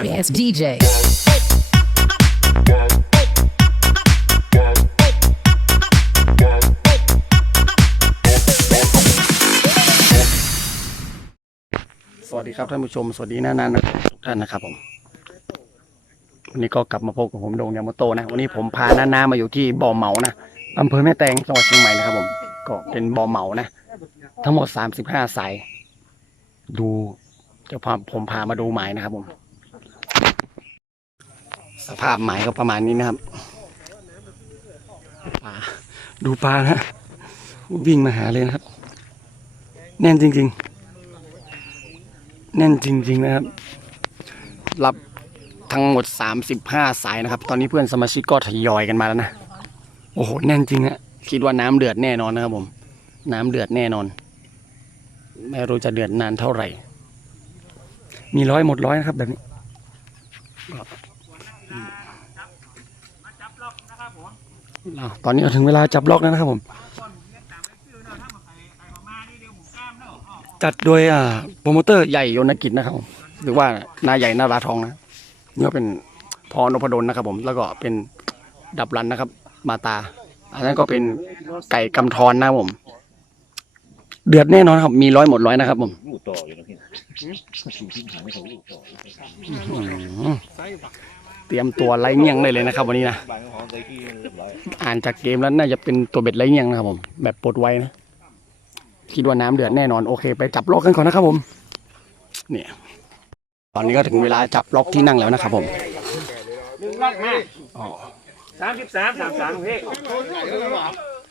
sorry ass DJ. สวัสดีครับท่านผู้ชม สวัสดีหน้านานทุกท่านนะครับผมวันนี้ก็กลับมาพบกับผมโดงยามาโตนะ วันนี้ผมพาน้านามาอยู่ที่บ่อเหมานะอำเภอแม่แตงจังหวัดเชียงใหม่นะครับผมก็เป็นบ่อเหมานะ ทั้งหมดสามสิบห้าสาย ดูจะพาผมพามาดูหมายนะครับผม สภาพหมายก็ประมาณนี้นะครับปลาดูปลานะวิ่งมาหาเลยนะครับ แน่นจริง ๆ แน่นจริง ๆ นะครับ รับทั้งหมด 35 สายนะครับ ตอนนี้เพื่อนสมาชิกก็ทยอยกันมาแล้วนะ โอ้โห แน่นจริงฮะคิดว่าน้ำเดือดแน่นอนนะครับผม น้ำเดือดแน่นอน ไม่รู้จะเดือดนานเท่าไหร่ มีร้อยหมดร้อยนะครับแบบนี้ก็อ้าว ตอนนี้ก็ถึงเวลาจับล็อกแล้วนะครับผม จัดโดยอ่าโปรโมเตอร์ใหญ่ยนกิจนะครับผมหรือว่านายใหญ่นาราทองนะนี่ก็เป็นพอนพดลนะครับผมแล้วก็เป็นดับรันนะครับ มาตา อันนั้นก็เป็นไก่กำธรนะครับผม เดือดแน่นอนครับ มีร้อยหมดร้อยนะครับผม ลูกต่ออยู่นะพี่หาไม่เตรียมตัวไล่เงี้ยงได้เลยนะครับ วันนี้นะอ่านจากเกมแล้วน่าจะเป็นตัวเบ็ดไล่เงี้ยงนะครับผม แบบปลดไว้นะคิดว่าน้ำเดือดแน่นอนโอเค ไปจับล็อกกันก่อนนะครับผม เนี่ย ตอนนี้ก็ถึงเวลาจับล็อกที่นั่งแล้วนะครับผมหนึ่งล็อกมาอ๋อสามสิบสามสามสามพี่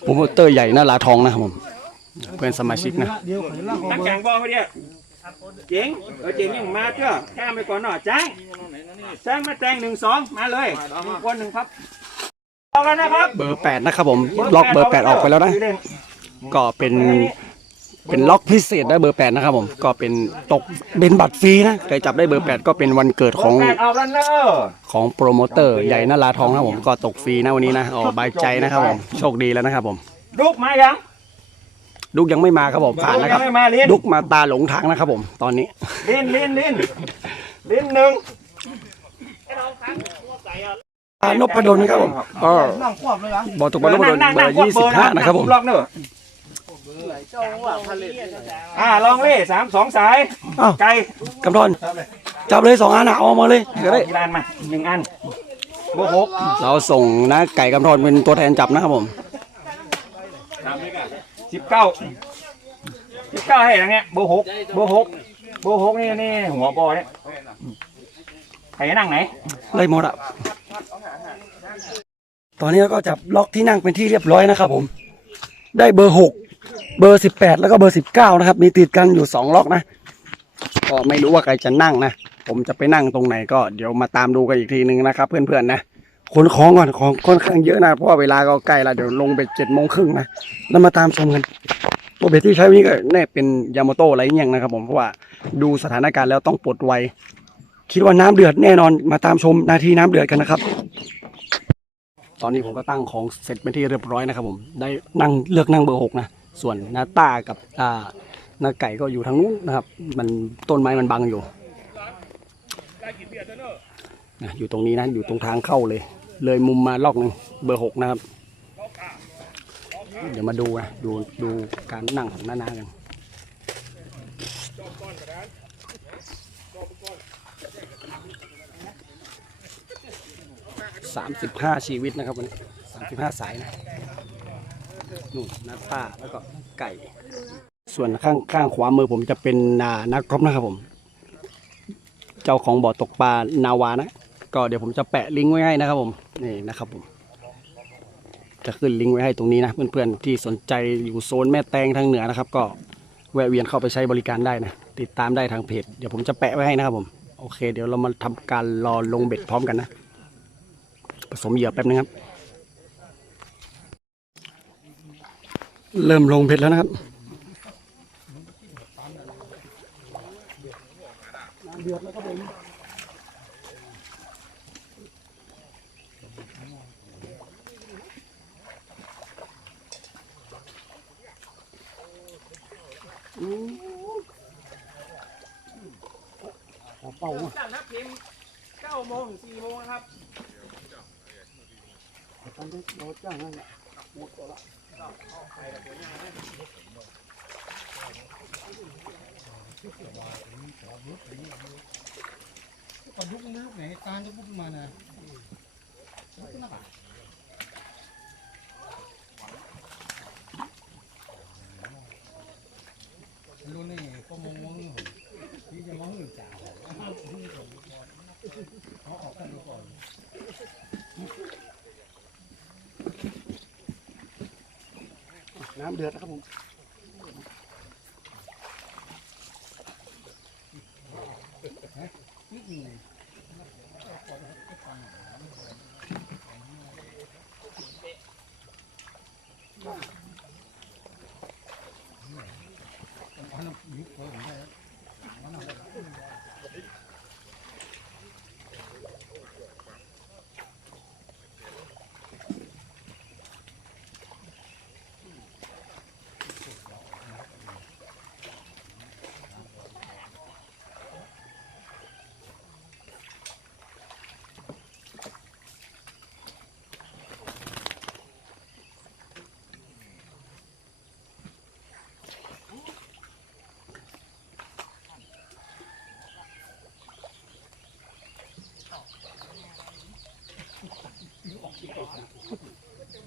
โปรโมเตอร์ใหญ่หน้าลาทองนะครับผม เพื่อนสมาชิกนะตั้งแข่งบอลเขาเนี่ย เจ๋งเออเจ๋งยังมาเจ้าแข่งไปก่อนหน่อยจ้างจ้างมาแต่งหนึ่งสองมาเลยหนึ่งคนหนึ่งครับออกแล้วนะครับเบอร์แปดนะครับผมล็อกเบอร์แปดออกไปแล้วนะก็เป็นเป็นล็อกพิเศษได้เบอร์แปดนะครับผมก็เป็นตกเป็นบัตรฟรีนะใครจับได้เบอร์แปดก็เป็นวันเกิดของแปดออกแล้วเนอะของโปรโมเตอร์ใหญ่หน้าลาทองนะครับผมก็ตกฟรีนะวันนี้นะอ๋อบายใจนะครับผมโชคดีแล้วนะครับผมลุกมายัง ดุกยังไม่มาครับผมผ่านแล้วครับยังไม่มาลิ้นดุกมาตาหลงทางนะครับผม ตอนนี้ลิ้นลิ้นลิ้นลิ้นหนึ่งอานพดลนะครับผมก็บอตกปลานพดลเบอร์ยี่สิบห้านะครับผมล็อกเนอะอ่าลองเล่สามสองสายอ้าวไก่กำทอนจับเลยสองอันอะเอามาเลยเดี๋ยวได้กี่อันมาหนึ่งอันโบหกเราส่งนะไก่กำทอนเป็นตัวแทนจับนะครับผม สิบเก้าสิบเก้าให้อย่างเงี้ยโบหกโบอร์หกโบอร์หกนี่นี่หัวบอเนี่ยใครนั่งไหนเลยหมดอะตอนนี้เราก็จับล็อกที่นั่งเป็นที่เรียบร้อยนะครับผม ได้เบอร์หกเบอร์สิบแปดแล้วก็เบอร์สิบเก้านะครับ มีติดกันอยู่สองล็อกนะก็ไม่รู้ว่าใครจะนั่งนะ ผมจะไปนั่งตรงไหนก็เดี๋ยวมาตามดูกันอีกทีนึงนะครับ เพื่อนๆนะ ขนของก่อนของค่อนข้างเยอะนะเพราะว่าเวลาก็ใกล้ล้วเดี๋ยวลงไปเจ็ดโมงครึ่งนะแล้วมาตามชมกันตัวเบ็ดที่ใช้วันนี้ก็แน่เป็นยามาโต้ไรเงี้ยงนะครับผมเพราะว่าดูสถานการณ์แล้วต้องปลดไวคิดว่าน้ำเดือดแน่นอนมาตามชมนาทีน้ำเดือดกันนะครับ ตอนนี้ผมก็ตั้งของเสร็จเป็นที่เรียบร้อยนะครับผมได้นั่งเลือกนั่งเบอร์หกนะส่วนหน้าตากับอ่าหน้าไก่ก็อยู่ทางนู้นนะครับ มันต้นไม้มันบังอยู่นะอยู่ตรงนี้นะอยู่ตรงทางเข้าเลย เลยมุมมาลอกหนึ่งเบอร์หกนะครับ เดี๋ยวมาดูนะดูดูการนั่งของน้านากันสามสิบห้าชีวิตนะครับวันนี้สามสิบห้าสายนะนู่นนักป้าแล้วก็ไก่ ส่วนข้างข้างขวามือผมจะเป็นนานักกอล์ฟนะครับผม เจ้าของบ่อตกปลานาวานะ ก็เดี๋ยวผมจะแปะลิงก์ไว้ให้นะครับผมนี่นะครับผมจะขึ้นลิงก์ไว้ให้ตรงนี้นะ เพื่อนๆที่สนใจอยู่โซนแม่แตงทางเหนือนะครับ ก็แวะเวียนเข้าไปใช้บริการได้นะ ติดตามได้ทางเพจเดี๋ยวผมจะแปะไว้ให้นะครับผมโอเค เดี๋ยวเรามาทำการรอลงเบ็ดพร้อมกันนะ ผสมเหยื่อแป๊บนึงครับ เริ่มลงเบ็ดแล้วนะครับสั่น นะพิมพ์ก้าโมงถึงสี่โมงนะครับตอนนี้เราจ้างนั่นแหละหมดตัวละไปกับตัวใหนะ còn lúc nước này tan cho bút mà nè nó น้ำเดือดนะครับผม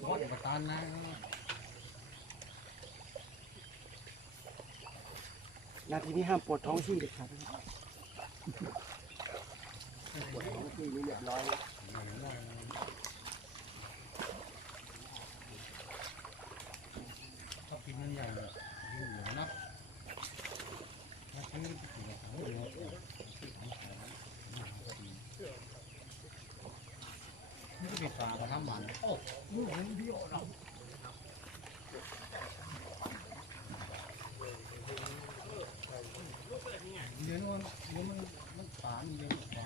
gót và tan na นาทีนี้ห้ามปวดท้องชิ่เด็ดขาดปวดท้องชิ่งนี่เรียบร้อยแล้ว ก็กินมันใหญ่เลยอยู่เหลือนับถ้าซื้อไปกินเขาเดียวนี่ ก็นปลากระทำหมันโอ้ลูกมันเบี้ยวเราเดี๋ยวมันเดี๋ยวมันมันปลามันเดี๋ยวมันปลา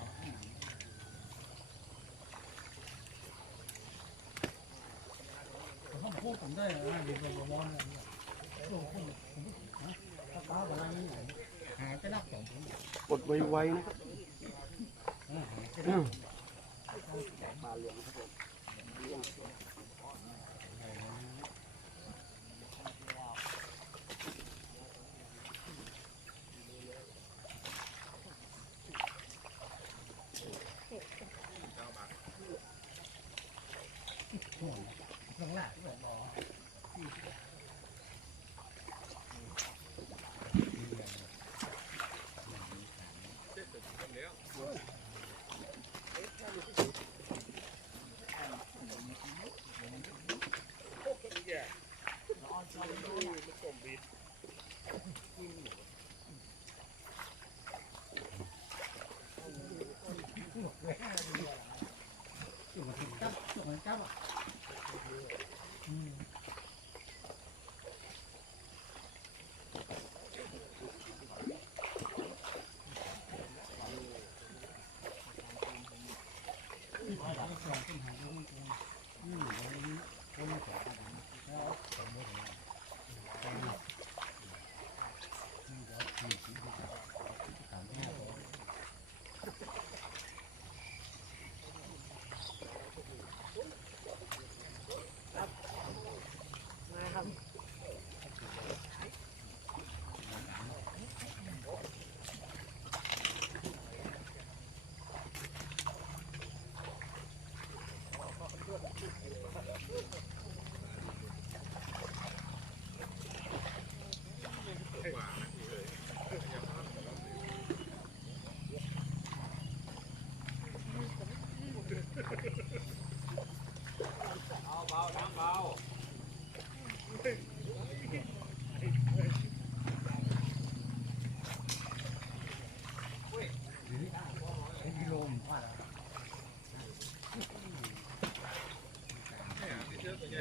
เขาพูดผมได้นะเดี๋ยวเรามองนะโอ้โหผมฮะถ้าปลาอะไรนี่ไหนหาไปนักสองผมปวดไวๆนะครับ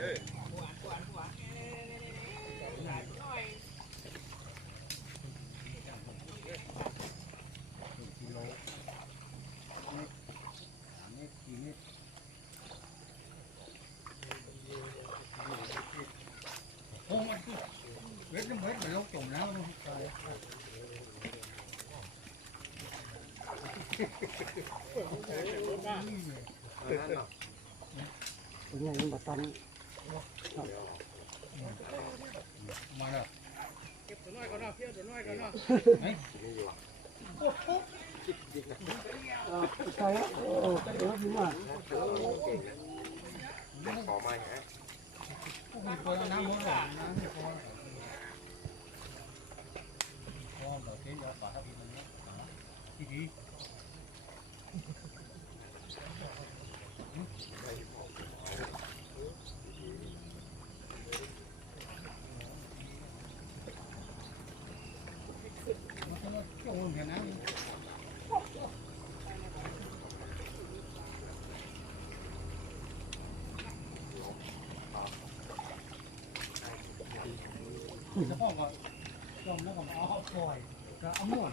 กิโลเมตรสา มเมตรสี่เมตรโอ้มันเวทน้ำเวทมันลงจมแล้วมันตายเป็นไงมันบัตันมาแล้วใช่แล้วโอ้เดี๋ยวพี่มามีคนเอาน้ำรถหรอน้ำไม่พอพอเดี๋ยวเจ๊จะฝากทีมันนี้ทีทีโเฉพาะก็ต้มแล้วก็เอาปล่อยก็เอาหมด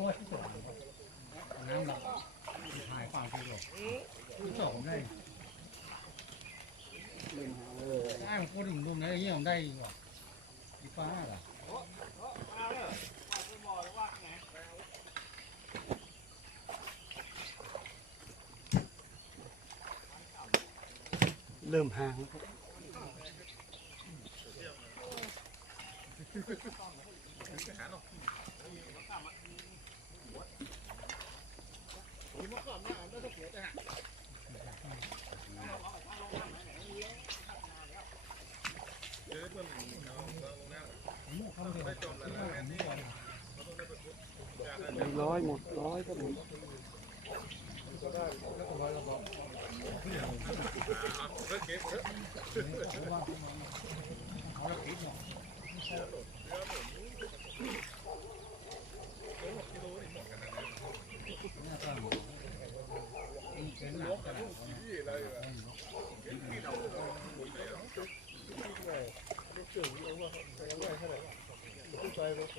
น้ำหลับหายคามที่หลบที่สอได้อ้างพูดถึงลุงได้เงี้ยได้กี่ฟ้าล่ะเริ่มหางแล้วครับ รงนี้หัวฮักอะไรไอ้เนี่ยแหมน่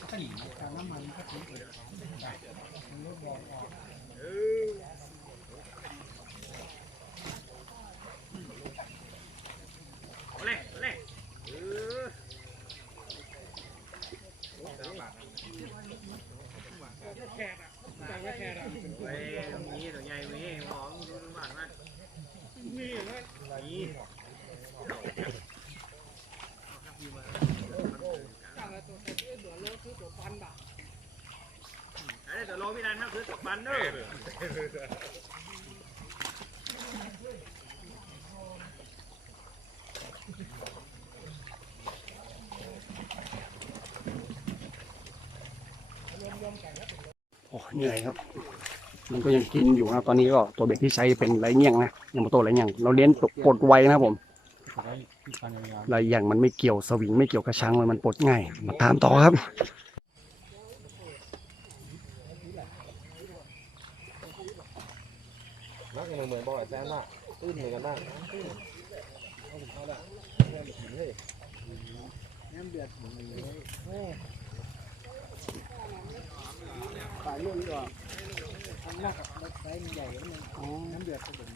็ หนีการน้ำมันก็ทิ้งไปมันลดบอกออก เดี๋ยวโลพี่นันครับคือตกบันเด้อโอ้เหนื่อยครับ มันก็ยังกินอยู่นะครับตอนนี้ก็ตัวเบ็ดที่ใช้เป็นไรเงี้ยงนะยังมาตัวไรเงี้ยงเราเลี้ยงปลดไวนะครับผมได้ที่ฟันยาวไรเงี้ยงมันไม่เกี่ยวสวิงไม่เกี่ยวกระชังเลยมันปลดง่ายมาตามต่อครับ นักเหมือนเหมือนบอกไอ้แซมน่ะตื้นเหมือนกันน่ะปลาลุ่นก็ทำหน้ากับไซส์มันใหญ่แล้วมันน้ำเดือดก็แบบ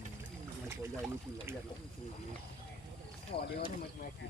มันตัวใหญ่มีสีละเอียดแล้วมันสีพอเดียวทำไมมกิน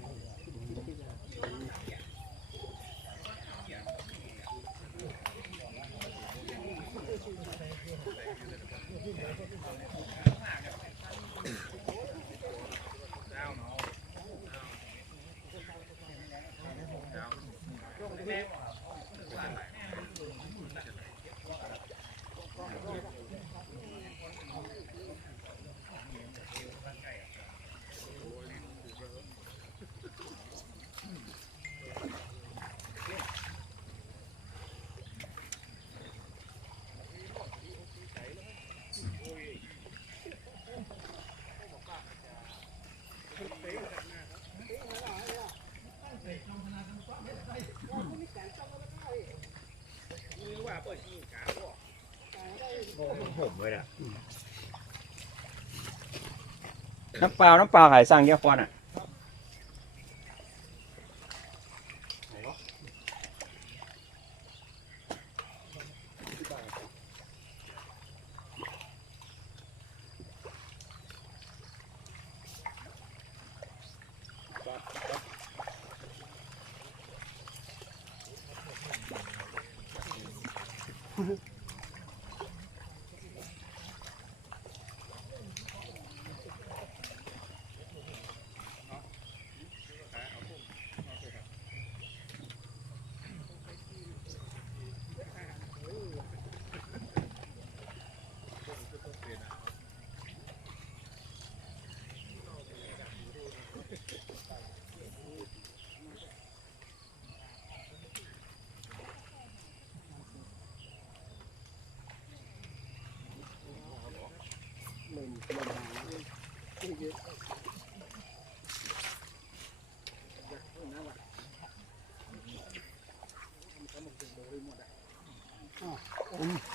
น้ำเปล่าน้ำเปล่าขายสั่งเยอะฟอนอะ อืม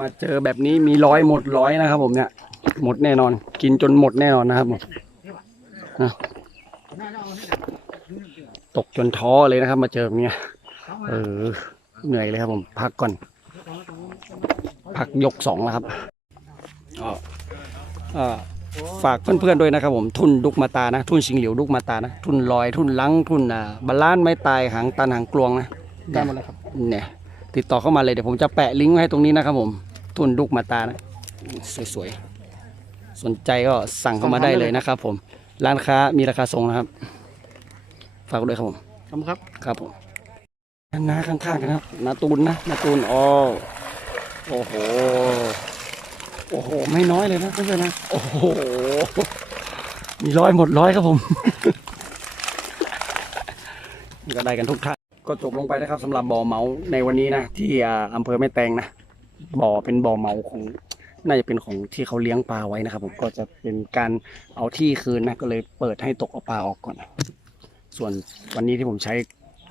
มาเจอแบบนี้มีร้อยหมดร้อยนะครับ ผมเนี่ย หมดแน่นอน กินจนหมดแน่นอนนะครับผมนะตกจนท้อเลยนะครับ มาเจอแบบนี้เออเหนื่อยเลยครับผม พักก่อน พักยกสองแล้วครับก็เอ่อ ฝากเพื่อนๆด้วยนะครับผมทุนดุกมาตานะ ทุนชิงเหลียวดุกมาตานะ ทุนลอยทุนลังทุนอ่าบาลานซ์ไม้ตายหางตันหางกลวงนะได้หมดเลยครับเนี่ยติดต่อเข้ามาเลยเดี๋ยวผมจะแปะลิงก์ไว้ให้ตรงนี้นะครับผมทุนดุกมาตานะ สวยๆสนใจก็สั่งเข้ามาได้เลยนะครับผมร้านค้ามีราคาส่งนะครับ ฝากด้วยครับผมขอบคุณครับครับผมนาข้างๆกันครับนาตูนนะนาตูนอ๋อโอ้โห โอ้โห ไม่น้อยเลยนะเพื่อนๆนะ โอ้โห มีร้อยหมดร้อยครับผมก็ได้กันทุกท่านก็จบลงไปนะครับสำหรับบ่อเหมาในวันนี้นะ ที่อ่าอำเภอแม่แตงนะบ่อเป็นบ่อเหมาของน่าจะเป็นของที่เขาเลี้ยงปลาไว้นะครับ ผมก็จะเป็นการเอาที่คืนนะก็เลยเปิดให้ตกเอาปลาออกก่อน ส่วนวันนี้ที่ผมใช้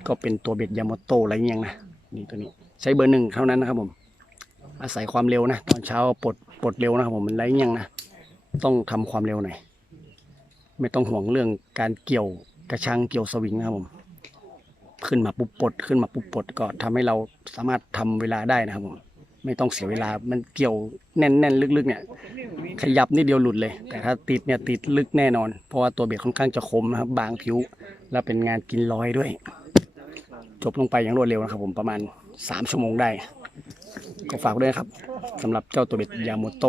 ก็เป็นตัวเบ็ดยามาโตไรเงี้ยงนะนี่ตัวนี้ ใช้เบอร์หนึ่งเท่านั้นนะครับผม อาศัยความเร็วนะ ตอนเช้าปลด ปลดเร็วนะครับผมมันไร้ยงนะต้องทำความเร็วหน่อยไม่ต้องห่วงเรื่องการเกี่ยวกระชังเกี่ยวสวิงนะครับผม ขึ้นมาปุ๊บปลดขึ้นมาปุ๊บปลดก็ทำให้เราสามารถทำเวลาได้นะครับผมไม่ต้องเสียเวลามันเกี่ยวแน่นๆ ลึกๆ เนี่ย ขยับนิดเดียวหลุดเลย แต่ถ้าติดเนี่ยติดลึกแน่นอน เพราะว่าตัวเบ็ดค่อนข้างจะคมนะครับ บางผิว แล้วเป็นงานกินร้อยด้วย จบลงไปอย่างรวดเร็วนะครับผมประมาณ 3 ชั่วโมงได้ ก็ฝากด้วยครับสำหรับเจ้าตัวเบ็ดยาโมโต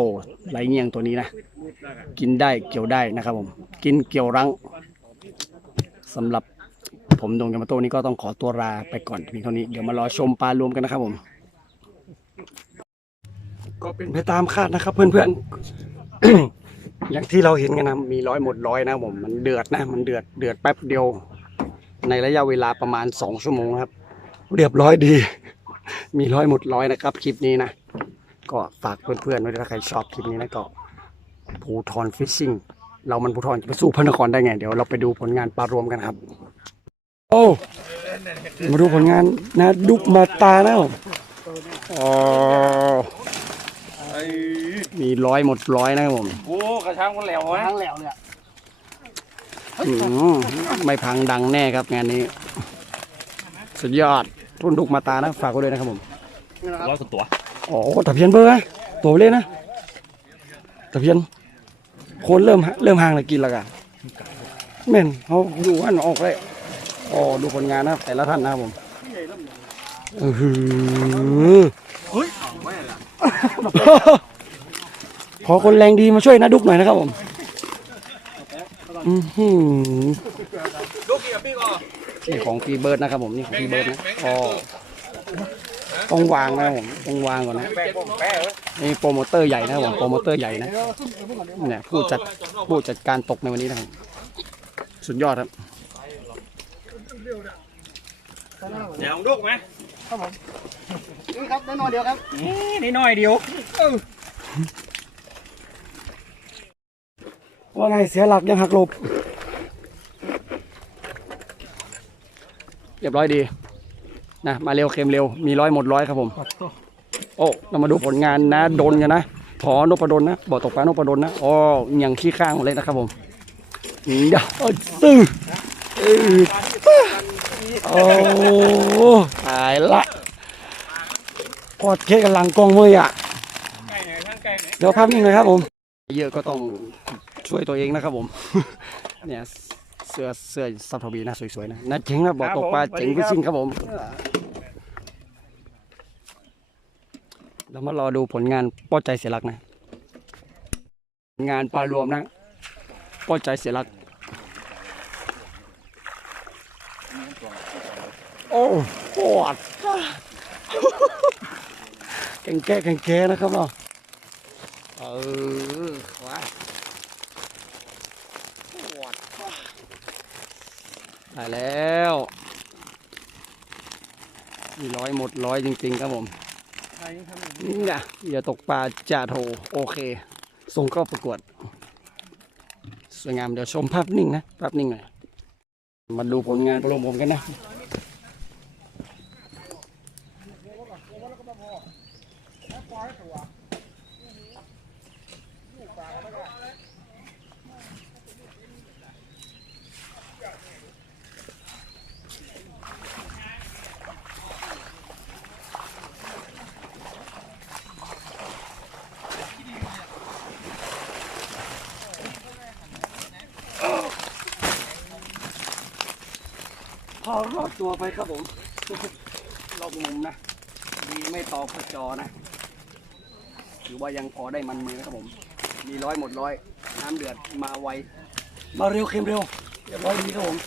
ไรเงียงตัวนี้นะ กินได้เกี่ยวได้นะครับผม กินเกี่ยวรั้งสำหรับผมดงยาโมโตนี้ก็ต้องขอตัวลาไปก่อนเพียงเท่านี้เดี๋ยวมารอชมปลารวมกันนะครับผม ก็เป็นไปตามคาดนะครับ เพื่อนๆ อย่างที่เราเห็นกันนะมีร้อยหมดร้อยนะผมมันเดือดนะ มันเดือดเดือดแป๊บเดียว ในระยะเวลาประมาณสองชั่วโมงครับ เรียบร้อยดี มีร้อยหมดร้อยนะครับ คลิปนี้นะ ก็ฝากเพื่อนๆไว้ด้วยถ้าใครชอบคลิปนี้นะก็ภูทรฟิชชิ่งเรามันภูทรจะไปสู้พระนครได้ไง เดี๋ยวเราไปดูผลงานปลารวมกันครับ โอ้มาดูผลงานนะดุกมาตานะผมอ๋อมีร้อยหมดร้อยนะครับผมโอ้กระชังมันแหลวนะทั้งแล้วเนี่ยอืมไม่พังดังแน่ครับงานนี้ สุดยอด ทุนดุกมาตานะ ฝากไว้ด้วยนะครับผมร้อยกว่าตัวอ๋อตะเพียนเบอร์นะตัวเล่นนะตะเพียนโคนเริ่มเริ่มห่างเลยกินแล้วกันแม่นเขาอยู่อันออกเลยอ๋อดูผลงานนะครับ แต่ละท่านนะครับผมเออหือขอคนแรงดีมาช่วยนะดุกหน่อยนะครับผม อือหือลูกกี่กับพี่ก่อน นี่ของฟีเบิร์ดนะครับผมนี่ของฟีเบิร์ดนะอ๋อต้องวางนะครับผมต้องวางก่อนนะแป้งแป้งนี่โปรโมเตอร์ใหญ่นะครับผมโปรโมเตอร์ใหญ่นะเนี่ยผู้จัดผู้จัดการตกในวันนี้นะครับสุดยอดครับเดี๋ยวลูกไหมนี่ครับได้นอนเดียวครับนี่น้อยเดียวว่าไงเสียหลักยังหักหลบ เรียบร้อยดีนะมาเร็วเค็มเร็วมีร้อยหมดร้อยครับผม โอ้เรามาดูผลงานนะโดนกันนะถอนพดลนะบ่อตกปลานพดลนะอ๋อยังขี้ข้างหมดเลยนะครับผมเดี๋ยวเอาซื้อเออโอ้ตายละกอดเค้กกันหลังกองเว้ยอะไก่ไหนท่านไก่ไหนเดี๋ยวภาพนิ่งเลยครับผม เยอะก็ต้องช่วยตัวเองนะครับผมเนี่ย สื้อเสื้อซับทวีนะสวยๆนะนะเจ๋งนะบอกตกปลาเจ๋งฟิชชิ่งครับผม เรามารอดูผลงานป้อใจเสียรักนะ งานปลารวมนะป้อใจเสียรัก โอ้ปวดแกงแก้แกงแก้นะครับเนาะเออว้าปวด ได้แล้วมีร้อยหมดร้อยจริง ๆ ครับผมนี่นะอย่าตกปลาจ่าโทโอเค ส่งเข้าประกวด สวยงามเดี๋ยวชมภาพนิ่งนะ ภาพนิ่งหน่อยมาดูผลงานประลมผมกันนะ พ อรอดตัวไปครับผมรอบมุมนะดีไม่ตอกจอนะถือว่ายังพอได้มันมือครับผม มีร้อยหมดร้อย น้ำเดือดมาไว มาเร็วเค็มเร็วเรียบร้อยดีครับผม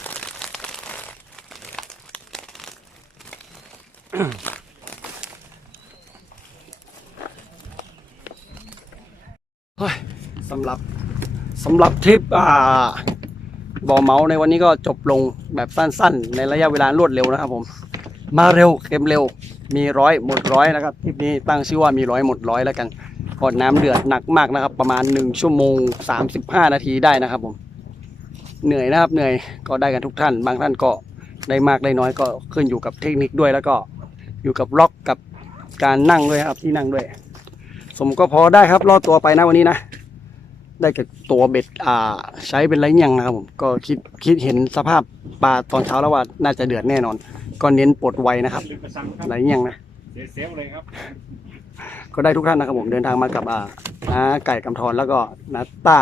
เฮ้ยสำหรับสำหรับทริปอ่า บอเมาส์ในวันนี้ก็จบลงแบบสั้นๆ ในระยะเวลารวดเร็วนะครับผม มาเร็วเค็มเร็ว มีร้อยหมดร้อยนะครับทริปนี้ตั้งชื่อว่ามีร้อยหมดร้อยแล้วกันกอดน้ำเดือดหนักมากนะครับ ประมาณ 1 ชั่วโมง 35 นาทีได้นะครับผมเหนื่อยนะครับเหนื่อยก็ได้กันทุกท่าน บางท่านก็ได้มากได้น้อยก็ขึ้นอยู่กับเทคนิคด้วยแล้วก็อยู่กับล็อกกับการนั่งด้วยครับที่นั่งด้วย สมก็พอได้ครับรอดตัวไปนะวันนี้นะ ได้กับตัวเบ็ดอ่าใช้เป็นไรเงี้ยงนะครับผมก็คิดคิดเห็นสภาพปลาตอนเช้าแล้วว่าน่าจะเดือดแน่นอน ก็เน้นปลดไวนะครับลืมกระสังครับไรเงี้ยงนะเสียเซลลเลยครับ ก็ได้ทุกท่านนะครับผมเดินทางมากับอ่าน้าไก่กำธรแล้วก็น้าต้า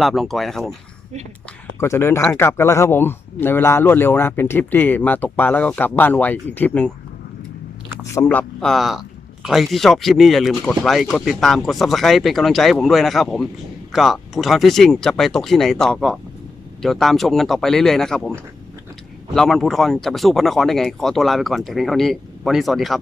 ลาบลองกอยนะครับผม ก็จะเดินทางกลับกันแล้วครับผม ในเวลารวดเร็วนะ เป็นทริปที่มาตกปลาแล้วก็กลับบ้านไวอีกทริปหนึ่งสำหรับอ่าใครที่ชอบคลิปนี้อย่าลืมกดไลค์กดติดตามกด subscribe เป็นกำลังใจให้ผมด้วยนะครับผม ก็ภูทรฟิชชิ่งจะไปตกที่ไหนต่อก็ เดี๋ยวตามชมกันต่อไปเรื่อยๆนะครับผม เรามันภูทรจะไปสู้พระนครได้ไง ขอตัวลาไปก่อนแต่เพียงเท่านี้ วันนี้สวัสดีครับ